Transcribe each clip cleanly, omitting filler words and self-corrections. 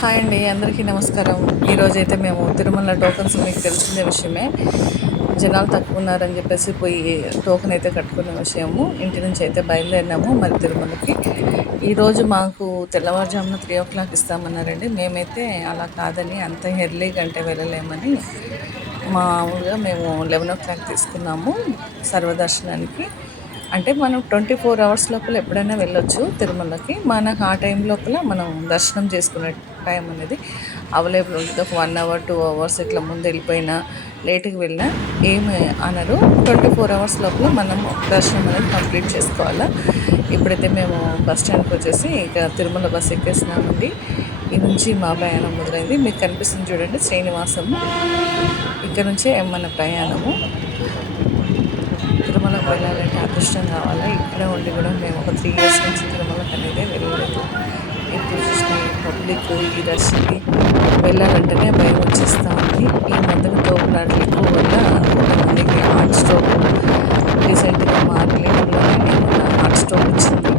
Hi అండి, అందరికీ నమస్కారం. ఈరోజైతే మేము తిరుమల టోకన్స్ మీకు తెలిసిన విషయమే. జనాలు తక్కువ ఉన్నారని చెప్పేసి పోయి టోకెన్ అయితే కట్టుకున్న విషయము. ఇంటి నుంచి అయితే బయలుదేరినాము మరి తిరుమలకి. ఈరోజు మాకు తెల్లవారుజామున 3 o'clock ఇస్తామన్నారండి. మేమైతే అలా కాదని అంత ఎర్లీగా అంటే వెళ్ళలేమని మామూలుగా మేము 11 o'clock తీసుకున్నాము సర్వదర్శనానికి. అంటే మనం 24 hours లోపల ఎప్పుడైనా వెళ్ళొచ్చు తిరుమలకి. మనకు ఆ టైం లోపల మనం దర్శనం చేసుకునే టైం అనేది అవైలబుల్ ఉంటుంది. ఒక 1 hour 2 hours ఇట్లా ముందు వెళ్ళిపోయినా లేట్కి వెళ్ళినా ఏమి అనరు. 24 hours లోపల మనం దర్శనం అనేది కంప్లీట్ చేసుకోవాలా. ఇప్పుడైతే మేము బస్ స్టాండ్కి వచ్చేసి ఇక తిరుమల బస్ ఎక్కేసినామండి. ఈ నుంచి మా ప్రయాణం మొదలైంది. మీకు కనిపిస్తుంది చూడండి శ్రీనివాసము. ఇక్కడ నుంచే మన ప్రయాణము. తిరుమలకు వెళ్ళాలంటే అదృష్టం కావాలి. ఇక్కడ ఉండి కూడా మేము ఒక 3 years నుంచి తిరుమలకు అనేది వెళ్ళలేదు. ఇప్పుడు చూసిన పబ్లిక్ ఈ రష్కి వెళ్ళాలంటేనే భయం వచ్చేస్తూ ఉంది. ఈ మధ్యన తోపులాటలు ఎక్కువ వల్ల కొంతమందికి హార్ట్ స్ట్రోక్ రీసెంట్గా మా రిలేటివ్లోనే హార్ట్ స్ట్రోక్ వచ్చింది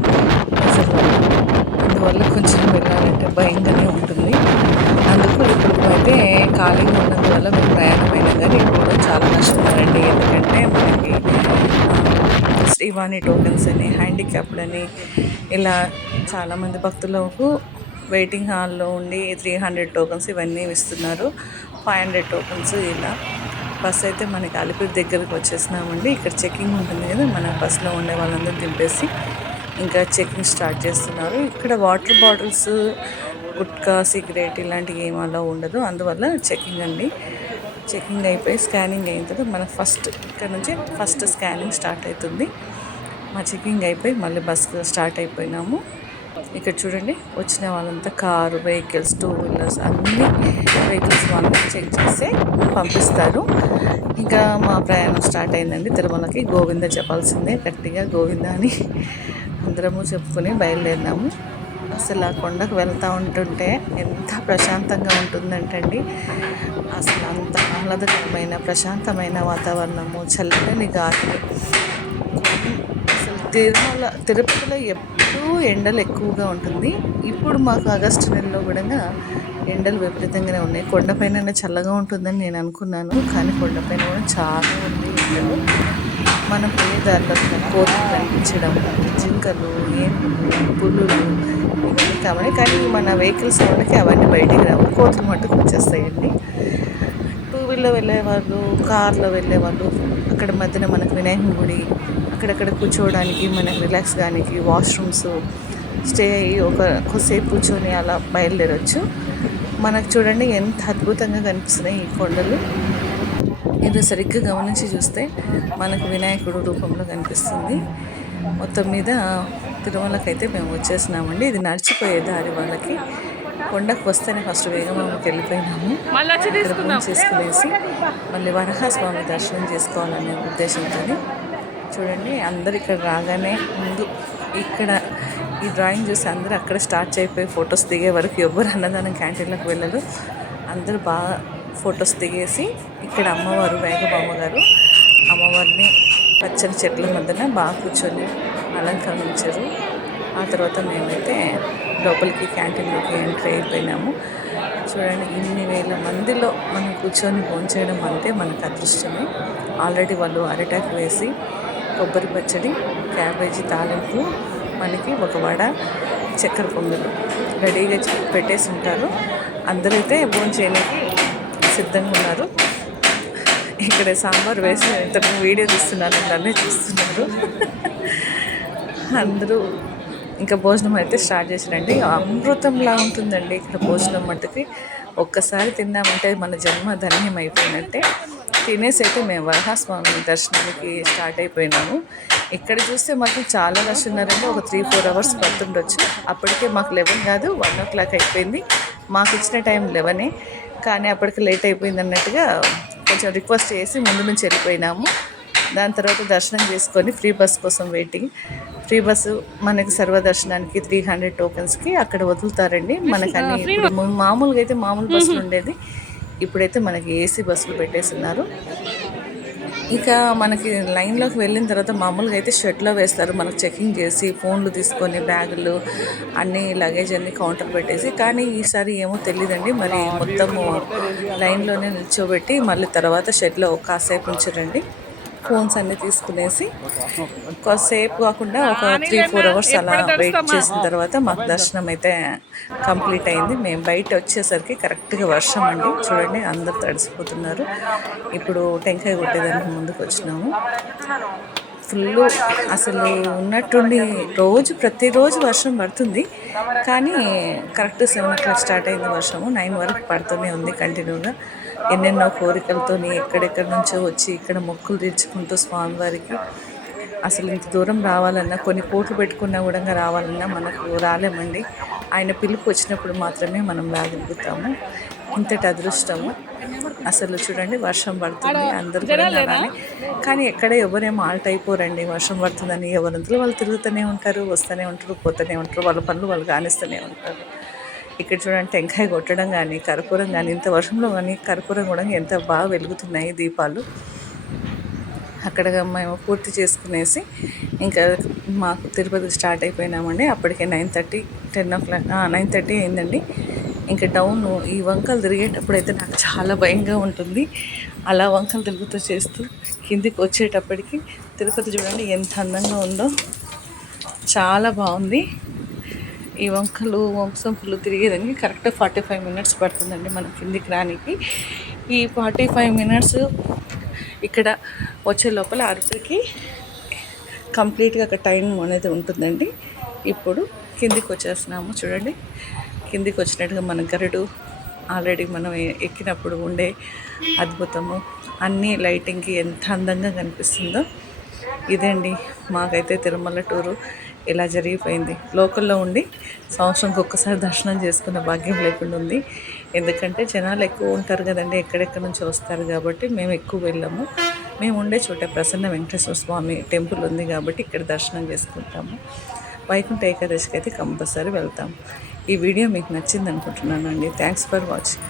ప్రెజర్ వల్ల. అందువల్ల కొంచెం వెళ్ళాలంటే భయంగానే ఉంటుంది. అందుకు ఇప్పుడు అయితే ఖాళీగా ఉన్నందువల్ల మేము ప్రయాణం అయినా కానీ ఇప్పుడు చాలా నష్టపోయారండి. ఎందుకంటే మనకి శ్రీవాణి టోకెన్స్ అని, హ్యాండిక్యాప్డ్ అని ఇలా చాలామంది భక్తులకు వెయిటింగ్ హాల్లో ఉండి 300 టోకెన్స్ ఇవన్నీ ఇస్తున్నారు. 500 టోకెన్స్ ఇలా. బస్ అయితే మనకి అలిపిరి దగ్గరికి వచ్చేసినామండి. ఇక్కడ చెకింగ్ ఉంటుంది కదా, మన బస్సులో ఉండే వాళ్ళందరూ దింపేసి ఇంకా చెకింగ్ స్టార్ట్ చేస్తున్నారు. ఇక్కడ వాటర్ బాటిల్స్, గుట్కా, సిగరెట్ ఇలాంటివి ఏం అలా ఉండదు. అందువల్ల చెకింగ్ అండి. చెకింగ్ అయిపోయి స్కానింగ్ అయిన తర్వాత మన ఇక్కడ నుంచి ఫస్ట్ స్కానింగ్ స్టార్ట్ అవుతుంది. మా చెకింగ్ అయిపోయి మళ్ళీ బస్సు స్టార్ట్ అయిపోయినాము. ఇక్కడ చూడండి వచ్చిన వాళ్ళంతా కారు, వెహికల్స్, 2 wheelers అన్ని వెహికల్స్ వాళ్ళని చెక్ చేసి పంపిస్తారు. ఇంకా మా ప్రయాణం స్టార్ట్ అయిందండి. తిరుమలకి గోవింద చెప్పాల్సిందే గట్టిగా గోవింద అని అందరము చెప్పుకొని బయలుదేరినాము. అసలు ఆ కొండకు వెళ్తూ ఉంటుంటే ఎంత ప్రశాంతంగా ఉంటుందంటే అండి, అసలు అంత ఆహ్లాదకరమైన ప్రశాంతమైన వాతావరణము, చల్లని గాలి. అసలు తిరుపతిలో ఎప్పుడూ ఎండలు ఎక్కువగా ఉంటుంది. ఇప్పుడు మాకు ఆగస్టు నెలలో కూడా ఎండలు విపరీతంగానే ఉన్నాయి. కొండపైన చల్లగా ఉంటుందని నేను అనుకున్నాను, కానీ కొండపైన కూడా చాలా ఉంది ఎండలు. మనం పోయే దారిలో కోతులు కనిపించడం, జింకలు, ఏనుగులు, పులులు ఇవన్నీ కావాలి. కానీ మన వెహికల్స్ వాళ్ళకి అవన్నీ బయటికి రావు, కోతులు మట్టుకు వచ్చేస్తాయండి. 2 wheeler వెళ్ళేవాళ్ళు, కార్లో వెళ్ళేవాళ్ళు అక్కడ మధ్యన మనకు వినాయకుని గుడి, అక్కడక్కడ కూర్చోవడానికి, మనకు రిలాక్స్ కానికి వాష్రూమ్స్, స్టే అయ్యి కొద్దిసేపు కూర్చొని అలా బయలుదేరవచ్చు. మనకు చూడండి ఎంత అద్భుతంగా కనిపిస్తున్నాయి ఈ కొండలు. ఇది సరిగ్గా గమనించి చూస్తే మనకు వినాయకుడు రూపంలో కనిపిస్తుంది. మొత్తం మీద తిరుమలకైతే మేము వచ్చేసినామండి. ఇది నడిచిపోయే దారి వాళ్ళకి. కొండకు వస్తేనే ఫస్ట్ వేగంకి వెళ్ళిపోయినాము. చేసుకునేసి మళ్ళీ వరహాస్వామి దర్శనం చేసుకోవాలనే ఉద్దేశంతో చూడండి అందరు ఇక్కడ రాగానే ముందు ఇక్కడ ఈ డ్రాయింగ్ చూసి అందరూ అక్కడ స్టార్ట్ అయిపోయి ఫొటోస్ దిగే వరకు ఎవ్వరు అన్నదానం క్యాంటీన్లకు వెళ్ళరు. అందరూ బాగా ఫొటోస్ దిగేసి ఇక్కడ అమ్మవారు వేగబామ్మ గారు అమ్మవారిని పచ్చని చెట్ల మధ్యన బాగా కూర్చొని అలంకరించారు. ఆ తర్వాత మేమైతే లోపలికి క్యాంటీన్లోకి ఎంట్రీ అయిపోయినాము. చూడండి ఇన్ని వేల మందిలో మనం కూర్చొని భోంచేయడం అంటే మనకు అదృష్టమే. ఆల్రెడీ వాళ్ళు అరిటాకు వేసి కొబ్బరి పచ్చడి, క్యాబేజీ తాలింపు, మనకి ఒక వడ, చక్కెర పొంగలు రెడీగా పెట్టేసి ఉంటారు. అందరైతే భోంచేయడానికి సిద్ధంగా ఉన్నారు. ఇక్కడ సాంబార్ వేసి ఇంతకు వీడియో తీస్తున్నారు, నన్నే చూస్తున్నారు. అందరూ ఇంకా భోజనం అయితే స్టార్ట్ చేశారండి. అమృతంలా ఉంటుందండి ఇక్కడ భోజనం మట్టుకి. ఒక్కసారి తిన్నామంటే మన జన్మ ధన్యం అయిపోయినట్టే. తినేసి అయితే మేము వరహాస్వామి దర్శనానికి స్టార్ట్ అయిపోయినాము. ఇక్కడ చూస్తే మాకు చాలా రష్ ఉన్నారండి. ఒక 3-4 hours పడుతుండొచ్చు. అప్పటికే మాకు 11 కాదు 1 o'clock అయిపోయింది. మాకు ఇచ్చిన టైం 11, కానీ అప్పటికి లేట్ అయిపోయింది అన్నట్టుగా కొంచెం రిక్వెస్ట్ చేసి ముందు నుంచి వెళ్ళిపోయినాము. దాని తర్వాత దర్శనం చేసుకొని ఫ్రీ బస్ కోసం వెయిటింగ్. ఫ్రీ బస్సు మనకి సర్వదర్శనానికి 300 టోకెన్స్కి అక్కడ వదులుతారండి. మనకన్నీ ఇప్పుడు మామూలుగా అయితే మామూలు బస్సులు ఉండేది, ఇప్పుడైతే మనకి ఏసీ బస్సులు పెట్టేస్తున్నారు. ఇక మనకి లైన్లోకి వెళ్ళిన తర్వాత మామూలుగా అయితే షెడ్లో వేస్తారు, మనకు చెకింగ్ చేసి ఫోన్లు తీసుకొని బ్యాగులు అన్నీ లగేజ్ అన్నీ కౌంటర్ పెట్టేసి. కానీ ఈసారి ఏమో తెలియదండి, మరి మొత్తము లైన్లోనే నిల్చోబెట్టి మళ్ళీ తర్వాత షెడ్లో కాసేపు ఉంచారండి. ఫోన్స్ అన్నీ తీసుకునేసి కాసేపు కాకుండా ఒక 3-4 అవర్స్ అలా వెయిట్ చేసిన తర్వాత మాకు దర్శనం అయితే కంప్లీట్ అయింది. మేము బయట వచ్చేసరికి కరెక్ట్గా వర్షం అండి, చూడండి అందరు తడిసిపోతున్నారు. ఇప్పుడు టెంకాయ కొట్టేదానికి ముందుకు వచ్చినాము. ఫుల్ అసలు ఉన్నట్టుండి ప్రతిరోజు వర్షం పడుతుంది, కానీ కరెక్ట్ 7 o'clock స్టార్ట్ అయింది వర్షము, 9 వరకు పడుతూనే ఉంది కంటిన్యూగా. ఎన్నెన్నో కోరికలతోని ఎక్కడెక్కడి నుంచో వచ్చి ఇక్కడ మొక్కులు తీర్చుకుంటూ స్వామివారికి. అసలు ఇంత దూరం రావాలన్నా, కొన్ని కోట్లు పెట్టుకున్నా కూడా రావాలన్నా మనకు రాలేమండి. ఆయన పిలుపు వచ్చినప్పుడు మాత్రమే మనం రాగలుగుతాము. ఇంతటి అదృష్టము. అసలు చూడండి వర్షం పడుతుంది, అందరు కూడా రావాలి, కానీ ఎక్కడ ఎవరేం ఆల్ట్ అయిపోరండి. వర్షం పడుతుందని ఎవరంతలో వాళ్ళు తిరుగుతూనే ఉంటారు, వస్తూనే ఉంటారు, పోతూనే ఉంటారు, వాళ్ళ పనులు వాళ్ళు కానిస్తూనే ఉంటారు. ఇక్కడ చూడండి టెంకాయ కొట్టడం కానీ, కర్పూరం కానీ, ఇంత వర్షంలో కానీ కర్పూరం కూడా ఎంత బాగా వెలుగుతున్నాయి దీపాలు. అక్కడ మేము పూర్తి చేసుకునేసి ఇంకా మాకు తిరుపతి స్టార్ట్ అయిపోయినామండి. అప్పటికే 9:30, 10 o'clock 9:30 అయిందండి. ఇంకా డౌన్ ఈ వంకలు తిరిగేటప్పుడు అయితే నాకు చాలా భయంగా ఉంటుంది. అలా వంకలు తిరుగుతూ చేస్తూ కిందికి వచ్చేటప్పటికి తిరుపతి చూడండి ఎంత అందంగా ఉందో, చాలా బాగుంది. ఈ వంశంపులు తిరిగేదానికి కరెక్ట్ 45 minutes పడుతుందండి మనం కిందికి రానికి. ఈ 45 minutes ఇక్కడ వచ్చే లోపల అరకుకి కంప్లీట్గా ఒక టైం అనేది ఉంటుందండి. ఇప్పుడు కిందికి వచ్చేస్తున్నాము చూడండి. కిందికి వచ్చినట్టుగా మన గరుడు ఆల్రెడీ మనం ఎక్కినప్పుడు ఉండే అద్భుతము, అన్నీ లైటింగ్కి ఎంత అందంగా కనిపిస్తుందో. ఇదండి మాకైతే తిరుమల టూరు ఇలా జరిగిపోయింది. లోకల్లో ఉండి సంవత్సరంకి ఒక్కసారి దర్శనం చేసుకున్న భాగ్యం లేకుండా ఉంది. ఎందుకంటే జనాలు ఎక్కువ ఉంటారు కదండి, ఎక్కడెక్కడి నుంచి వస్తారు కాబట్టి మేము ఎక్కువ వెళ్ళాము. మేము ఉండే చోట ప్రసన్న వెంకటేశ్వర స్వామి టెంపుల్ ఉంది కాబట్టి ఇక్కడ దర్శనం చేసుకుంటాము. వైకుంఠ ఏకాదశికి అయితే కంపల్సరీ వెళ్తాము. ఈ వీడియో మీకు నచ్చింది అనుకుంటున్నానండి. Thanks for watching.